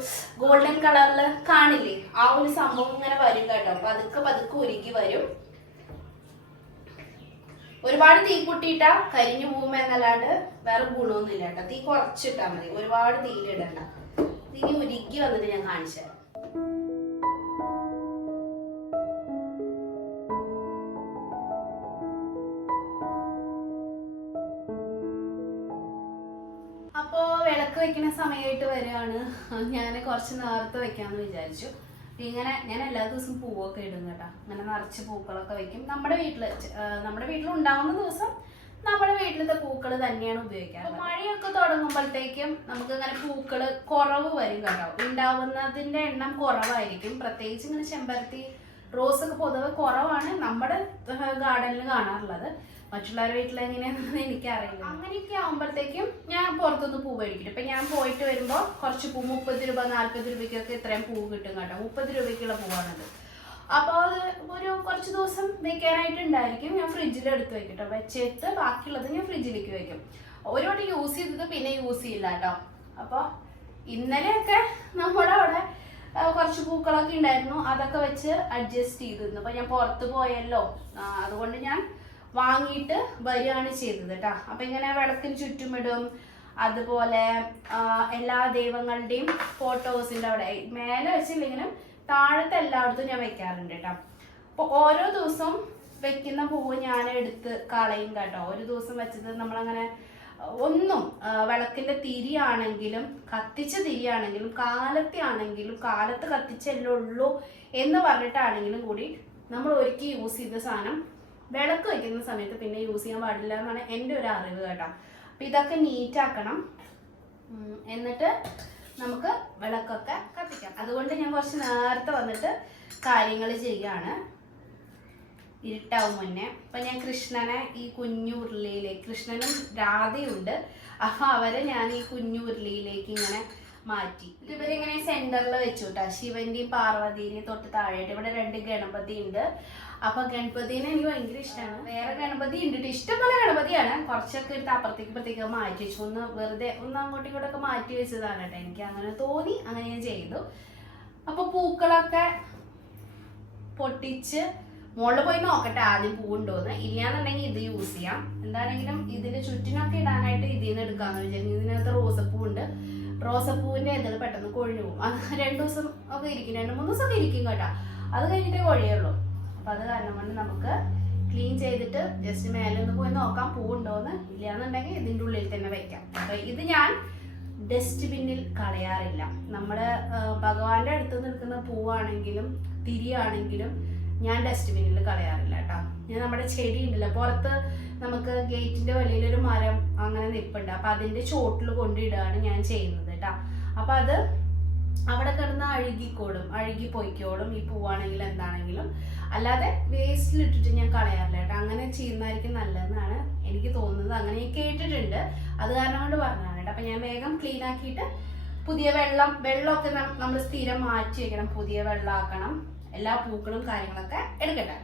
ഗോൾഡൻ കളറിൽ കാണില്ലേ? ആ ഒരു സംഭവം ഇങ്ങനെ വരും കേട്ടോ. പതുക്കെ പതുക്കെ ഉരുകി വരും. ഒരുപാട് തീ കൂട്ടിയിട്ടാ കരിഞ്ഞു പോകുമ്പോ എന്നല്ലാണ്ട് വേറെ ഗുണമൊന്നുമില്ല കേട്ടോ. തീ കുറച്ചിട്ടാ മതി. ഒരുപാട് തീയിലിടണ്ട ഇനി ഉരുക്കി വന്നിട്ട് ഞാൻ കാണിച്ചു തരാം. വിളക്ക് വെക്കുന്ന സമയമായിട്ട് വരികയാണ്. ഞാൻ കുറച്ച് നേരത്തെ വെക്കാന്ന് വിചാരിച്ചു. ഇങ്ങനെ ഞാൻ എല്ലാ ദിവസവും പൂവൊക്കെ ഇടും കേട്ടോ. അങ്ങനെ നിറച്ച് പൂക്കളൊക്കെ വെക്കും. നമ്മുടെ വീട്ടിൽ നമ്മുടെ വീട്ടിൽ ഉണ്ടാവുന്ന ദിവസം നമ്മുടെ വീട്ടിലത്തെ പൂക്കൾ തന്നെയാണ് ഉപയോഗിക്കാറ്. മഴയൊക്കെ തുടങ്ങുമ്പോഴത്തേക്കും നമുക്ക് ഇങ്ങനെ പൂക്കൾ കുറവ് വരും കേട്ടോ. ഉണ്ടാവുന്നതിന്റെ എണ്ണം കുറവായിരിക്കും. പ്രത്യേകിച്ച് ഇങ്ങനെ ചെമ്പരത്തി റോസ് ഒക്കെ പൊതുവെ കുറവാണ്. നമ്മുടെ ഗാർഡനിൽ കാണാറുള്ളത്. മറ്റുള്ളവരുടെ വീട്ടിൽ എങ്ങനെയാണെന്ന് എനിക്കറിയില്ല. അങ്ങനെയൊക്കെ ആകുമ്പോഴത്തേക്കും ഞാൻ പുറത്തുനിന്ന് പൂ മേടിക്കും ഇപ്പൊ ഞാൻ പോയിട്ട് വരുമ്പോൾ കുറച്ച് പൂ മുപ്പത് രൂപ നാല്പത് രൂപയ്ക്കൊക്കെ ഇത്രയും പൂ കിട്ടും കേട്ടോ. മുപ്പത് രൂപയ്ക്കുള്ള പൂവാണത്. അപ്പോൾ അത് ഒരു കുറച്ച് ദിവസം വെക്കാനായിട്ട് ഉണ്ടായിരിക്കും ഞാൻ ഫ്രിഡ്ജിൽ എടുത്ത് വെക്കും കേട്ടോ. വെച്ചിട്ട് ബാക്കിയുള്ളത് ഞാൻ ഫ്രിഡ്ജിലേക്ക് വെക്കും. ഒരു വട്ടം യൂസ് ചെയ്തത് പിന്നെ യൂസ് ചെയ്യില്ല കേട്ടോ. അപ്പോൾ ഇന്നലെയൊക്കെ നമ്മുടെ അവിടെ കുറച്ച് പൂക്കളൊക്കെ ഉണ്ടായിരുന്നു. അതൊക്കെ വെച്ച് അഡ്ജസ്റ്റ് ചെയ്തിരുന്നു. അപ്പോൾ ഞാൻ പുറത്ത് പോയല്ലോ. അതുകൊണ്ട് ഞാൻ വാങ്ങിയിട്ട് വരികയാണ് ചെയ്തത് കേട്ടോ അപ്പം ഇങ്ങനെ വിളക്കിന് ചുറ്റുമിടും. അതുപോലെ എല്ലാ ദൈവങ്ങളുടെയും ഫോട്ടോസിന്റെ അവിടെ. മേലെ വെച്ചില്ലെങ്കിലും താഴത്തെ എല്ലായിടത്തും ഞാൻ വെക്കാറുണ്ട് കേട്ടോ അപ്പോൾ ഓരോ ദിവസവും വെക്കുന്ന പൂവ് ഞാൻ എടുത്ത് കളയും കേട്ടോ ഒരു ദിവസം വെച്ചത് നമ്മളങ്ങനെ ഒന്നും വിളക്കിന്റെ തിരിയാണെങ്കിലും കത്തിച്ച തിരിയാണെങ്കിലും കാലത്തെ ആണെങ്കിലും കാലത്ത് കത്തിച്ചല്ലേ ഉള്ളൂ എന്ന് പറഞ്ഞിട്ടാണെങ്കിലും കൂടി നമ്മൾ ഒരുക്കി യൂസ് ചെയ്ത സാധനം വിളക്ക് വയ്ക്കുന്ന സമയത്ത് പിന്നെ യൂസ് ചെയ്യാൻ പാടില്ല എന്നാണ് എന്റെ ഒരു അറിവ് കേട്ടോ. അപ്പം ഇതൊക്കെ നീറ്റാക്കണം എന്നിട്ട് നമുക്ക് വിളക്കൊക്കെ കത്തിക്കാം. അതുകൊണ്ട് ഞാൻ കുറച്ച് നേരത്തെ വന്നിട്ട് കാര്യങ്ങൾ ചെയ്യുകയാണ്. ഇരുട്ടാവും മുന്നേ. അപ്പൊ ഞാൻ കൃഷ്ണനെ ഈ കുഞ്ഞു ഉരുളിയിലേക്ക് കൃഷ്ണനും രാധയുണ്ട്. അപ്പൊ അവരെ ഞാൻ ഈ കുഞ്ഞുരുളിയിലേക്ക് ഇങ്ങനെ മാറ്റി. ഇവരിങ്ങനെ സെന്ററിൽ വെച്ചു കേട്ടോ ശിവന്റെയും പാർവതിയുടെയും തൊട്ട് താഴെയായിട്ട്. ഇവിടെ രണ്ട് ഗണപതി ഉണ്ട് അപ്പൊ ഗണപതിനെ എനിക്ക് ഭയങ്കര ഇഷ്ടമാണ് വേറെ ഗണപതി ഉണ്ട് ഇഷ്ടംപോലെ ഗണപതിയാണ്. കുറച്ചൊക്കെ എടുത്ത് അപ്പുറത്തേക്ക് ഇപ്പുറത്തേക്ക് മാറ്റി വെച്ചു. ഒന്ന് വെറുതെ ഒന്ന് അങ്ങോട്ടും ഇങ്ങോട്ടൊക്കെ മാറ്റി വെച്ചതാണ് കേട്ടോ. എനിക്ക് അങ്ങനെ തോന്നി അങ്ങനെ ഞാൻ ചെയ്തു. അപ്പൊ പൂക്കളൊക്കെ പൊട്ടിച്ച് മുകളിൽ പോയി നോക്കട്ടെ ആദ്യം പൂവുണ്ടോന്ന്. ഇല്ലാന്നുണ്ടെങ്കിൽ ഇത് യൂസ് ചെയ്യാം. എന്താണെങ്കിലും ഇതിന് ചുറ്റിനൊക്കെ ഇടാനായിട്ട് ഇതിൽ നിന്ന് എടുക്കാന്ന് വിചാരിക്കും ഇതിനകത്ത് റോസപ്പൂ ഉണ്ട് റോസപ്പൂവിന്റെ ഇതിൽ പെട്ടെന്ന് കൊഴിഞ്ഞു പോകും. രണ്ടു ദിവസം ഒക്കെ ഇരിക്കും. രണ്ട് മൂന്ന് ദിവസം ഒക്കെ ഇരിക്കും കേട്ടോ. അത് കഴിഞ്ഞിട്ടേ കൊഴിയുള്ളൂ. അപ്പൊ അത് കാരണം കൊണ്ട് നമുക്ക് ക്ലീൻ ചെയ്തിട്ട് ജസ്റ്റ് മേലെ ഒന്ന് പോയി നോക്കാം പൂവുണ്ടോന്ന് ഇല്ലാന്നുണ്ടെങ്കിൽ ഇതിന്റെ ഉള്ളിൽ തന്നെ വെക്കാം. അപ്പൊ ഇത് ഞാൻ ഡസ്റ്റ്ബിന്നിൽ കളയാറില്ല. നമ്മുടെ ഭഗവാന്റെ അടുത്ത് നിൽക്കുന്ന പൂവാണെങ്കിലും തിരിയാണെങ്കിലും ഞാൻ ഡസ്റ്റ്ബിന്നിൽ കളയാറില്ല കേട്ടോ. ഞാൻ നമ്മുടെ ചെടി ഉണ്ടല്ലോ പുറത്ത് നമുക്ക് ഗേറ്റിന്റെ വെളിയിലൊരു മരം അങ്ങനെ നിൽപ്പുണ്ട്. അപ്പൊ അതിന്റെ ചോട്ടിൽ കൊണ്ടിടുകയാണ് ഞാൻ ചെയ്യുന്നത് കേട്ടോ. അപ്പൊ അത് അവിടെ കിടന്ന് അഴുകിക്കോളും അഴുകി പൊയ്ക്കോളും ഈ പൂവാണെങ്കിലും എന്താണെങ്കിലും. അല്ലാതെ വേസ്റ്റിലിട്ടിട്ട് ഞാൻ കളയാറില്ല കേട്ടോ. അങ്ങനെ ചെയ്യുന്നതായിരിക്കും നല്ലതെന്നാണ് എനിക്ക് തോന്നുന്നത്. അങ്ങനെ ഞാൻ കേട്ടിട്ടുണ്ട്. അത് കാരണം കൊണ്ട് പറഞ്ഞതാണ് കേട്ടോ. അപ്പൊ ഞാൻ വേഗം ക്ലീൻ ആക്കിയിട്ട് പുതിയ വെള്ളം വെള്ളമൊക്കെ നമ്മൾ സ്ഥിരം മാറ്റി വെക്കണം. പുതിയ വെള്ളമാക്കണം. എല്ലാ പൂക്കളും കാര്യങ്ങളൊക്കെ എടുക്കട്ടെ.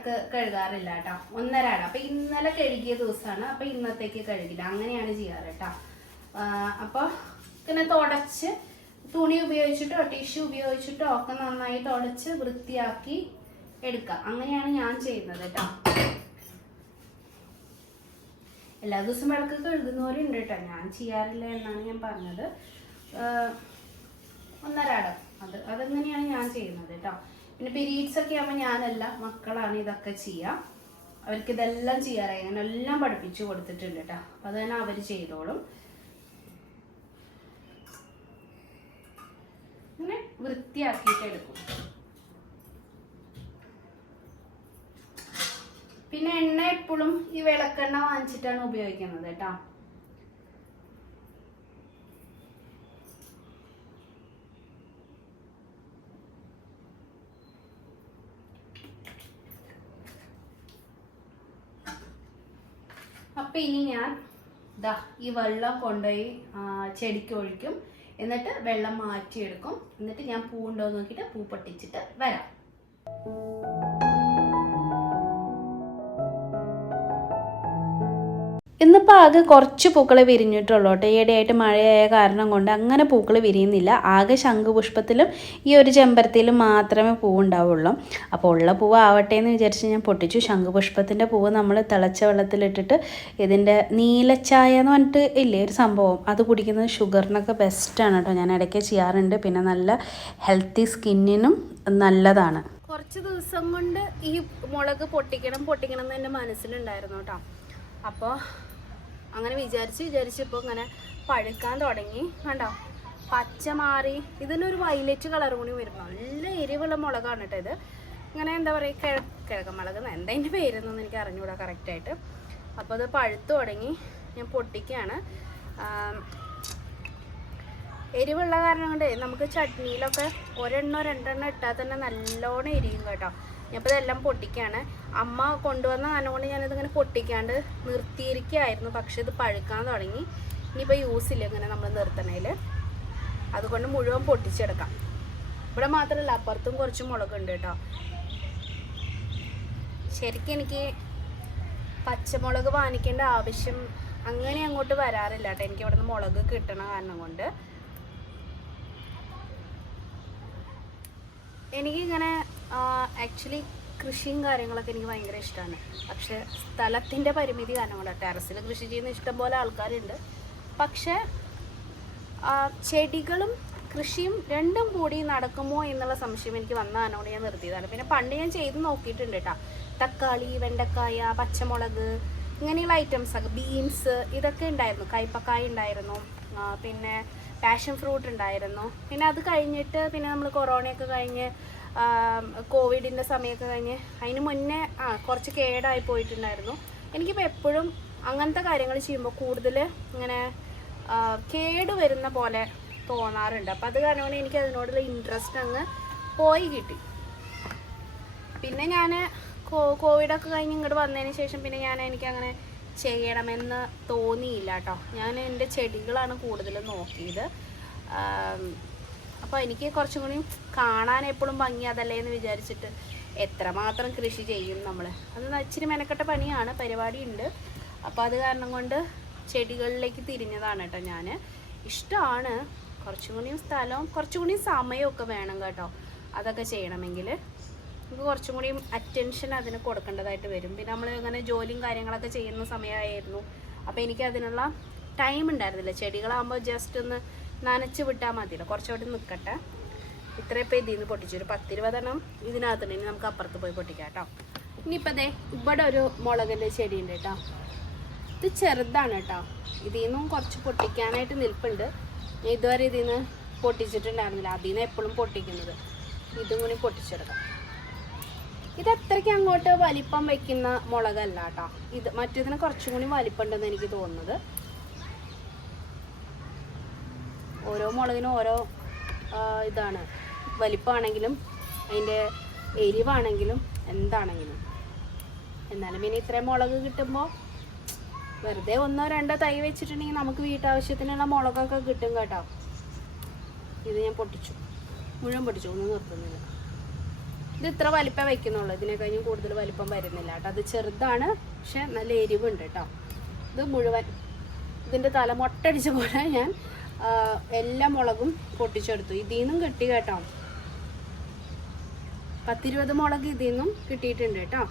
വിളക്ക് കഴുകാറില്ല കേട്ടോ. ഒന്നരാണ്. അപ്പൊ ഇന്നലെ കഴുകിയ ദിവസമാണ്. അപ്പൊ ഇന്നത്തേക്ക് കഴുകില്ല. അങ്ങനെയാണ് ചെയ്യാറ് കേട്ടോ. അപ്പൊ ഇങ്ങനെ തുടച്ച് തുണി ഉപയോഗിച്ചിട്ടോ ടിഷ്യൂ ഉപയോഗിച്ചിട്ടോ ഒക്കെ നന്നായി തുടച്ച് വൃത്തിയാക്കി എടുക്കുക. അങ്ങനെയാണ് ഞാൻ ചെയ്യുന്നത് കേട്ടോ. എല്ലാ ദിവസവും വിളക്ക് കഴുകുന്നവരുണ്ട് കേട്ടോ. ഞാൻ ചെയ്യാറില്ല എന്നാണ് ഞാൻ പറഞ്ഞത്. ഒന്നരാടം. അത് അതെങ്ങനെയാണ് ഞാൻ ചെയ്യുന്നത് കേട്ടോ. പിന്നെ പീരീഡ്സ് ഒക്കെ ആകുമ്പോൾ ഞാനല്ല മക്കളാണ് ഇതൊക്കെ ചെയ്യുക അവർക്ക് ഇതെല്ലാം ചെയ്യാറായി. ഞാൻ എല്ലാം പഠിപ്പിച്ചു കൊടുത്തിട്ടുണ്ട് കേട്ടോ. അപ്പം അത് തന്നെ അവർ ചെയ്തോളും. ഇങ്ങനെ വൃത്തിയാക്കിയിട്ട് എടുക്കും. പിന്നെ എണ്ണ എപ്പോഴും ഈ വിളക്കെണ്ണ വാങ്ങിച്ചിട്ടാണ് ഉപയോഗിക്കുന്നത് കേട്ടോ. അപ്പൊ ഇനി ഞാൻ ദാ ഈ വെള്ളം കൊണ്ടുപോയി ചെടിക്ക് ഒഴിക്കും. എന്നിട്ട് വെള്ളം മാറ്റിയെടുക്കും. എന്നിട്ട് ഞാൻ പൂ ഉണ്ടോ നോക്കിയിട്ട് പൂ പൊട്ടിച്ചിട്ട് വരാം. ഇന്നിപ്പോൾ ആകെ കുറച്ച് പൂക്കൾ വിരിഞ്ഞിട്ടുള്ളൂ കേട്ടോ. ഈയിടെയായിട്ട് മഴയായ കാരണം കൊണ്ട് അങ്ങനെ പൂക്കൾ വിരിയുന്നില്ല. ആകെ ശംഖുപുഷ്പത്തിലും ഈ ഒരു ചെമ്പരത്തിയിലും മാത്രമേ പൂവുണ്ടാവുള്ളൂ. അപ്പോൾ ഉള്ള പൂവ് ആവട്ടെ എന്ന് വിചാരിച്ച് ഞാൻ പൊട്ടിച്ചു. ശംഖുപുഷ്പത്തിന്റെ പൂവ് നമ്മൾ തിളച്ച വെള്ളത്തിലിട്ടിട്ട് ഇതിന്റെ നീലച്ചായ എന്ന് പറഞ്ഞിട്ട് ഇല്ലേ ഒരു സംഭവം. അത് കുടിക്കുന്നത് ഷുഗറിനൊക്കെ ബെസ്റ്റാണ് കേട്ടോ. ഞാൻ ഇടയ്ക്ക് ചെയ്യാറുണ്ട്. പിന്നെ നല്ല ഹെൽത്തി സ്കിന്നിനും നല്ലതാണ്. കുറച്ച് ദിവസം കൊണ്ട് ഈ മുളക് പൊട്ടിക്കണം പൊട്ടിക്കണം എന്ന് എന്റെ മനസ്സിലുണ്ടായിരുന്നു കേട്ടോ. അപ്പോൾ അങ്ങനെ വിചാരിച്ച് വിചാരിച്ച് ഇപ്പോൾ ഇങ്ങനെ പഴുക്കാൻ തുടങ്ങി. കണ്ടോ? പച്ച മാറി. ഇതിനൊരു വൈലറ്റ് കളർ കൂടി വരും. നല്ല എരിവുള്ള മുളകാണ് കേട്ടോ ഇത്. ഇങ്ങനെ എന്താ പറയുക കിഴ കിഴക്കൻ മുളക് എന്താ അതിന്റെ പേരെന്നൊന്നും എനിക്ക് അറിഞ്ഞുകൂടാ കറക്റ്റായിട്ട് അപ്പോൾ അത് പഴുത്തു തുടങ്ങി. ഞാൻ പൊട്ടിക്കുകയാണ് എരിവുള്ള കാരണം കൊണ്ട് നമുക്ക് ചട്നിയിലൊക്കെ ഒരെണ്ണോ രണ്ടെണ്ണോ ഇട്ടാൽ തന്നെ നല്ലോണം എരിയും കേട്ടോ. ഞാനിപ്പോൾ ഇതെല്ലാം പൊട്ടിക്കുകയാണ് അമ്മ കൊണ്ടുവന്ന കാരണം കൊണ്ട് ഞാനിതിങ്ങനെ പൊട്ടിക്കാണ്ട് നിർത്തിയിരിക്കുകയായിരുന്നു. പക്ഷെ ഇത് പഴുക്കാൻ തുടങ്ങി. ഇനിയിപ്പോൾ യൂസ് ഇല്ല ഇങ്ങനെ നമ്മൾ നിർത്തണേൽ അതുകൊണ്ട് മുഴുവൻ പൊട്ടിച്ചെടുക്കാം. ഇവിടെ മാത്രമല്ല അപ്പുറത്തും കുറച്ച് മുളകുണ്ട് കേട്ടോ. ശരിക്കും എനിക്ക് പച്ചമുളക് വാങ്ങിക്കേണ്ട ആവശ്യം അങ്ങനെ അങ്ങോട്ട് വരാറില്ല കേട്ടോ. എനിക്ക് ഇവിടുന്ന് മുളക് കിട്ടണ കാരണം കൊണ്ട്. എനിക്കിങ്ങനെ ആക്ച്വലി കൃഷിയും കാര്യങ്ങളൊക്കെ എനിക്ക് ഭയങ്കര ഇഷ്ടമാണ് പക്ഷെ സ്ഥലത്തിന്റെ പരിമിതി കാരണം കൊണ്ട് ടെറസിൽ കൃഷി ചെയ്യുന്ന ഇഷ്ടംപോലെ ആൾക്കാരുണ്ട്. പക്ഷേ ചെടികളും കൃഷിയും രണ്ടും കൂടി നടക്കുമോ എന്നുള്ള സംശയം എനിക്ക് വന്ന കാരണമാണ് ഞാൻ നിർത്തിയതാണ്. പിന്നെ പണ്ട് ഞാൻ ചെയ്ത് നോക്കിയിട്ടുണ്ട് കേട്ടോ. തക്കാളി വെണ്ടക്കായ പച്ചമുളക് ഇങ്ങനെയുള്ള ഐറ്റംസ് ഒക്കെ ബീൻസ് ഇതൊക്കെ ഉണ്ടായിരുന്നു. കൈപ്പക്കായ ഉണ്ടായിരുന്നു. പിന്നെ പാഷൻ ഫ്രൂട്ട് ഉണ്ടായിരുന്നു. പിന്നെ അത് കഴിഞ്ഞിട്ട് പിന്നെ നമ്മൾ കൊറോണയൊക്കെ കഴിഞ്ഞ് കോവിഡിന്റെ സമയമൊക്കെ കഴിഞ്ഞ് അതിന് മുന്നേ ആ കുറച്ച് കേടായി പോയിട്ടുണ്ടായിരുന്നു. എനിക്കിപ്പോൾ എപ്പോഴും അങ്ങനത്തെ കാര്യങ്ങൾ ചെയ്യുമ്പോൾ കൂടുതൽ ഇങ്ങനെ കേട് വരുന്ന പോലെ തോന്നാറുണ്ട്. അപ്പം അത് കാരണമാണ് എനിക്ക് അതിനോടുള്ള ഇൻട്രസ്റ്റ് അങ്ങ് പോയി കിട്ടി. പിന്നെ ഞാൻ കോവിഡൊക്കെ കഴിഞ്ഞ് ഇങ്ങോട്ട് വന്നതിന് ശേഷം പിന്നെ ഞാൻ എനിക്കങ്ങനെ ചെയ്യണമെന്ന് തോന്നിയില്ല കേട്ടോ. ഞാൻ എന്റെ ചെടികളാണ് കൂടുതലും നോക്കിയത്. അപ്പോൾ എനിക്ക് കുറച്ചും കൂടി കാണാൻ എപ്പോഴും ഭംഗി അതല്ലേ എന്ന് വിചാരിച്ചിട്ട് എത്രമാത്രം കൃഷി ചെയ്യും നമ്മൾ അത് ഇച്ചിരി മെനക്കെട്ട പണിയാണ് പരിപാടിയുണ്ട്. അപ്പോൾ അത് കാരണം കൊണ്ട് ചെടികളിലേക്ക് തിരിഞ്ഞതാണ് കേട്ടോ ഞാൻ ഇഷ്ടമാണ് കുറച്ചും കൂടിയും സ്ഥലവും കുറച്ചും കൂടിയും സമയമൊക്കെ വേണം കേട്ടോ അതൊക്കെ ചെയ്യണമെങ്കിൽ നമുക്ക് കുറച്ചും കൂടിയും അറ്റൻഷൻ അതിന് കൊടുക്കേണ്ടതായിട്ട് വരും. പിന്നെ നമ്മൾ ഇങ്ങനെ ജോലിയും കാര്യങ്ങളൊക്കെ ചെയ്യുന്ന സമയമായിരുന്നു. അപ്പോൾ എനിക്ക് അതിനുള്ള ടൈം ഉണ്ടായിരുന്നില്ല. ചെടികളാകുമ്പോൾ ജസ്റ്റ് ഒന്ന് നനച്ച് വിട്ടാൽ മതിയല്ലോ. കുറച്ചുകൂടി നിൽക്കട്ടെ ഇത്രയും ഇപ്പോൾ ഇതിൽ നിന്ന് പൊട്ടിച്ചു. ഒരു പത്തിരുപതെണ്ണം ഇതിനകത്തുണ്ട് ഇനി നമുക്ക് അപ്പുറത്ത് പോയി പൊട്ടിക്കാം കേട്ടോ. ഇനിയിപ്പോൾ അതെ ഇവിടെ ഒരു മുളകിന്റെ ചെടിയുണ്ട് കേട്ടോ. ഇത് ചെറുതാണ് കേട്ടോ. ഇതിൽ നിന്നും കുറച്ച് പൊട്ടിക്കാനായിട്ട് നിൽപ്പുണ്ട്. ഞാൻ ഇതുവരെ ഇതിൽ നിന്ന് പൊട്ടിച്ചിട്ടുണ്ടായിരുന്നില്ല. അതിൽ നിന്ന് എപ്പോഴും പൊട്ടിക്കുന്നത്. ഇതും കൂടി പൊട്ടിച്ചെടുക്കാം. ഇത് അത്രയ്ക്ക് അങ്ങോട്ട് വലിപ്പം വെക്കുന്ന മുളകല്ല കേട്ടോ. ഇത് മറ്റേതിന് കുറച്ചും കൂടി വലിപ്പം ഉണ്ടെന്ന് എനിക്ക് തോന്നുന്നത്. ഓരോ മുളകിനും ഓരോ ഇതാണ്. വലിപ്പമാണെങ്കിലും അതിന്റെ എരിവാണെങ്കിലും എന്താണെങ്കിലും. എന്നാലും പിന്നെ ഇത്രയും മുളക് കിട്ടുമ്പോൾ വെറുതെ ഒന്നോ രണ്ടോ തൈ വെച്ചിട്ടുണ്ടെങ്കിൽ നമുക്ക് വീട്ടാവശ്യത്തിനുള്ള മുളകൊക്കെ കിട്ടും കേട്ടോ. ഇത് ഞാൻ പൊട്ടിച്ചു. മുഴുവൻ പൊട്ടിച്ചു. ഒന്നും നിർത്തുന്നില്ല. ഇത് ഇത്ര വലിപ്പം വയ്ക്കുന്നുള്ളു ഇതിനെ കഴിഞ്ഞും കൂടുതൽ വലിപ്പം വരുന്നില്ല കേട്ടോ. അത് ചെറുതാണ് പക്ഷെ നല്ല എരിവുണ്ട് കേട്ടോ. ഇത് മുഴുവൻ ഇതിന്റെ തല മൊട്ടടിച്ച പോലെ ഞാൻ എല്ലാ മുളകും പൊട്ടിച്ചെടുത്തു. ഇതിൽ നിന്നും കിട്ടി കേട്ടോ. പത്തിരുപത് മുളക് ഇതിൽ നിന്നും കിട്ടിയിട്ടുണ്ട് കേട്ടോ.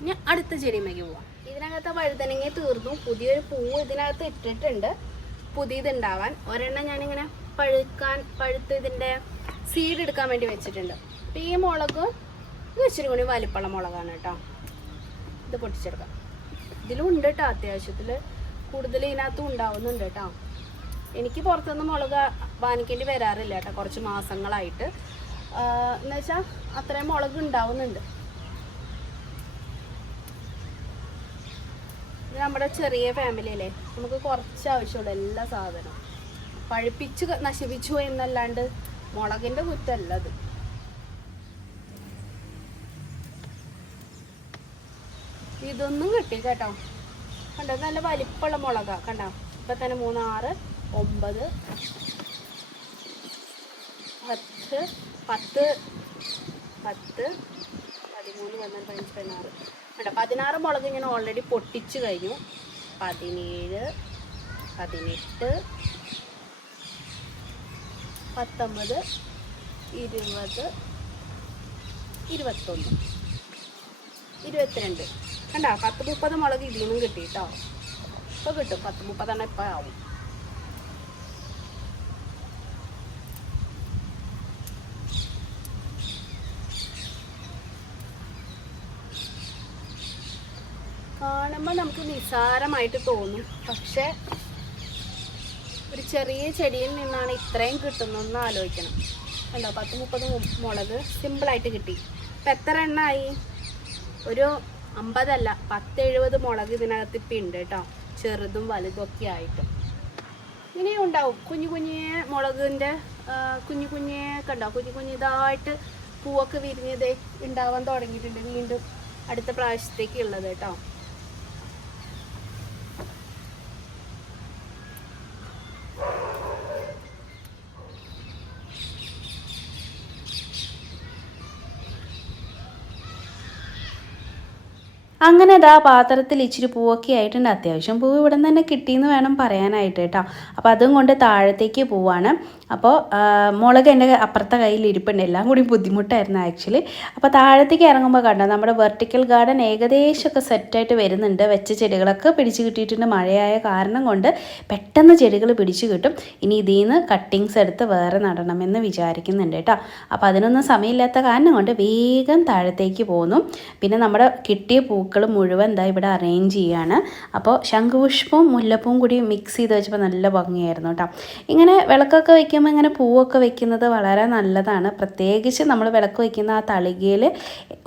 ഇനി അടുത്ത ചെടിമേക്ക് പോവാം. ഇതിനകത്ത് വഴുതനങ്ങ തീർന്നു. പുതിയൊരു പൂവ് ഇതിനകത്ത് ഇട്ടിട്ടുണ്ട്. പുതിയതുണ്ടാവാൻ. ഒരെണ്ണം ഞാനിങ്ങനെ പഴുക്കാൻ പഴുത്ത് ഇതിന്റെ സീഡ് എടുക്കാൻ വേണ്ടി വെച്ചിട്ടുണ്ട്. അപ്പം ഈ മുളക് ഇത് ഇച്ചിരി കൂടി വലിപ്പുള്ള മുളകാണ് കേട്ടോ. ഇത് പൊട്ടിച്ചെടുക്കാം. ഇതിലും ഉണ്ട് കേട്ടോ. അത്യാവശ്യത്തിൽ കൂടുതൽ ഇതിനകത്തും ഉണ്ടാവുന്നുണ്ട് കേട്ടോ. എനിക്ക് പുറത്തുനിന്ന് മുളക് വാങ്ങിക്കേണ്ടി വരാറില്ല കേട്ടോ കുറച്ച് മാസങ്ങളായിട്ട്. എന്ന് വെച്ചാൽ അത്രയും മുളക് ഉണ്ടാവുന്നുണ്ട്. ഇത് നമ്മുടെ ചെറിയ ഫാമിലി അല്ലേ? നമുക്ക് കുറച്ച് ആവശ്യമുള്ളൂ എല്ലാ സാധനവും. പഴുപ്പിച്ച് നശിപ്പിച്ചു എന്നല്ലാണ്ട് മുളകിന്റെ കുറ്റമല്ല അത്. ഇതൊന്നും കിട്ടി കേട്ടോ. കണ്ടോ? നല്ല വലിപ്പമുള്ള മുളകാണ് കണ്ടോ? ഇപ്പം തന്നെ മൂന്നാറ് ഒമ്പത്. പത്ത്. പത്ത്. പത്ത്. പതിമൂന്ന് പന്ത്രണ്ട് പതിനഞ്ച് പതിനാറ്. വേണ്ട പതിനാറ് മുളക് ഞാൻ ഓൾറെഡി പൊട്ടിച്ച് കഴിഞ്ഞു. പതിനേഴ് പതിനെട്ട് പത്തൊമ്പത് ഇരുപത് ഇരുപത്തൊന്ന്. ഇരുപത്തിരണ്ട്. വേണ്ട പത്ത് മുപ്പത് മുളക് ഇതിൽ നിന്നും കിട്ടി കേട്ടോ ഇപ്പോൾ കിട്ടും. പത്ത് മുപ്പതെണ്ണം ഇപ്പോൾ ആവും. കാണുമ്പോൾ നമുക്ക് നിസാരമായിട്ട് തോന്നും. പക്ഷേ ഒരു ചെറിയ ചെടിയിൽ നിന്നാണ് ഇത്രയും കിട്ടുന്നതെന്ന് ആലോചിക്കണം. കണ്ടോ പത്ത് മുപ്പത് മുളക് സിമ്പിളായിട്ട് കിട്ടി. ഇപ്പം എത്ര എണ്ണമായി ഒരു അമ്പതല്ല പത്ത് എഴുപത് മുളക് ഇതിനകത്ത് ഇപ്പം ഉണ്ട് കേട്ടോ. ചെറുതും വലുതും ഒക്കെ ആയിട്ട്. ഇനിയും ഉണ്ടാവും. കുഞ്ഞു കുഞ്ഞേ മുളകിന്റെ കുഞ്ഞു കുഞ്ഞേ കണ്ടോ കുഞ്ഞു കുഞ്ഞു ഇതായിട്ട് പൂവൊക്കെ വിരിഞ്ഞതേ ഉണ്ടാവാൻ തുടങ്ങിയിട്ടുണ്ട് വീണ്ടും അടുത്ത പ്രാവശ്യത്തേക്ക് ഉള്ളത് കേട്ടോ. അങ്ങനെ അതാ പാത്രത്തിൽ ഇച്ചിരി പൂവൊക്കെ ആയിട്ടുണ്ട്. അത്യാവശ്യം പൂവ് ഇവിടെ നിന്ന് തന്നെ കിട്ടിയെന്ന് വേണം പറയാനായിട്ട് കേട്ടോ. അപ്പോൾ അതും കൊണ്ട് താഴത്തേക്ക് പോവാണ്. അപ്പോൾ മുളക് എന്റെ അപ്പുറത്തെ കയ്യിൽ ഇരിപ്പുണ്ട്. എല്ലാം കൂടി ബുദ്ധിമുട്ടായിരുന്നു ആക്ച്വലി അപ്പോൾ താഴത്തേക്ക് ഇറങ്ങുമ്പോൾ കണ്ടോ നമ്മുടെ വെർട്ടിക്കൽ ഗാർഡൻ ഏകദേശമൊക്കെ സെറ്റായിട്ട് വരുന്നുണ്ട്. വെച്ച ചെടികളൊക്കെ പിടിച്ചു കിട്ടിയിട്ടുണ്ട്. മഴയായ കാരണം കൊണ്ട് പെട്ടെന്ന് ചെടികൾ പിടിച്ചു കിട്ടും. ഇനി ഇതിൽ നിന്ന് കട്ടിങ്സ് എടുത്ത് വേറെ നടണമെന്ന് വിചാരിക്കുന്നുണ്ട് കേട്ടോ. അപ്പോൾ അതിനൊന്നും സമയമില്ലാത്ത കാരണം കൊണ്ട് വേഗം താഴത്തേക്ക് പോന്നു. പിന്നെ നമ്മുടെ കിട്ടിയ പൂക്കൾ മുഴുവൻ എന്താ ഇവിടെ അറേഞ്ച് ചെയ്യാണ്. അപ്പോൾ ശംഖുപുഷ്പവും മുല്ലപ്പൂവും കൂടി മിക്സ് ചെയ്ത് വെച്ചപ്പോൾ നല്ല ഭംഗിയായിരുന്നു കേട്ടോ. ഇങ്ങനെ വിളക്കൊക്കെ വെക്കുമ്പോൾ ഇങ്ങനെ പൂവൊക്കെ വെക്കുന്നത് വളരെ നല്ലതാണ്. പ്രത്യേകിച്ച് നമ്മൾ വിളക്ക് വയ്ക്കുന്ന ആ തളികയിൽ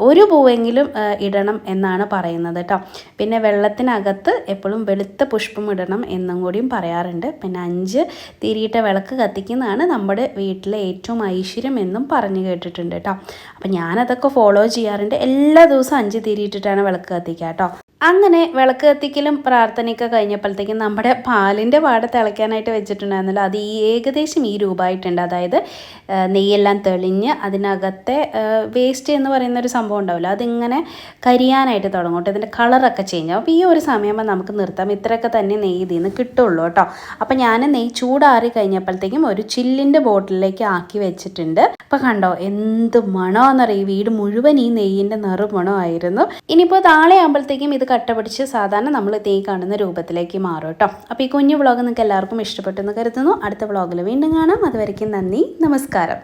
ഒരു പൂവെങ്കിലും ഇടണം എന്നാണ് പറയുന്നത് കേട്ടോ പിന്നെ വെള്ളത്തിനകത്ത് എപ്പോഴും വെളുത്ത പുഷ്പം ഇടണം എന്നും കൂടിയും പറയാറുണ്ട്. പിന്നെ അഞ്ച് തിരിയിട്ട വിളക്ക് കത്തിക്കുന്നതാണ് നമ്മുടെ വീട്ടിലെ ഏറ്റവും ഐശ്വര്യം എന്നും പറഞ്ഞു കേട്ടിട്ടുണ്ട് കേട്ടോ അപ്പം ഞാനതൊക്കെ ഫോളോ ചെയ്യാറുണ്ട്. എല്ലാ ദിവസവും അഞ്ച് തിരിയിട്ടിട്ടാണ് വിളക്ക് കത്തിക്കുക കേട്ടോ അങ്ങനെ വിളക്ക് കത്തിക്കലും പ്രാർത്ഥനയൊക്കെ കഴിഞ്ഞപ്പോഴത്തേക്കും നമ്മുടെ പാലിന്റെ പാട് തിളയ്ക്കാനായിട്ട് വെച്ചിട്ടുണ്ടായിരുന്നല്ലോ. അത് ഈ ഏകദേശം ഈ രൂപമായിട്ടുണ്ട്. അതായത് നെയ്യെല്ലാം തെളിഞ്ഞ് അതിനകത്തെ വേസ്റ്റ് എന്ന് പറയുന്ന ഒരു സംഭവം ഉണ്ടാവില്ല. അതിങ്ങനെ കരിയാനായിട്ട് തുടങ്ങും കേട്ടോ. ഇതിന്റെ കളറൊക്കെ ചേഞ്ച് ആവും. അപ്പോൾ ഈ ഒരു സമയമാകുമ്പോൾ നമുക്ക് നിർത്താം. ഇത്രയൊക്കെ തന്നെ നെയ്യ് ഇതിൽ നിന്ന് കിട്ടുള്ളൂ കേട്ടോ. അപ്പോൾ ഞാൻ നെയ്യ് ചൂടാറി കഴിഞ്ഞപ്പോഴത്തേക്കും ഒരു ചില്ലിന്റെ ബോട്ടിലേക്ക് ആക്കി വെച്ചിട്ടുണ്ട്. അപ്പോൾ കണ്ടോ എന്ത് മണമെന്നറിയാം ഈ വീട് മുഴുവൻ ഈ നെയ്യിന്റെ നിറമണമായിരുന്നു. ഇനിയിപ്പോൾ താളെ ആകുമ്പോഴത്തേക്കും ഇത് കട്ട പിടിച്ച് സാധാരണ നമ്മൾ തേ കാണുന്ന രൂപത്തിലേക്ക് മാറും കേട്ടോ. അപ്പോൾ ഈ കുഞ്ഞു വ്ളോഗ് നിങ്ങൾക്ക് എല്ലാവർക്കും ഇഷ്ടപ്പെട്ടെന്ന് കരുതുന്നു. അടുത്ത വ്ളോഗിൽ വീണ്ടും കാണാം. അതുവരയ്ക്കും നന്ദി. നമസ്കാരം.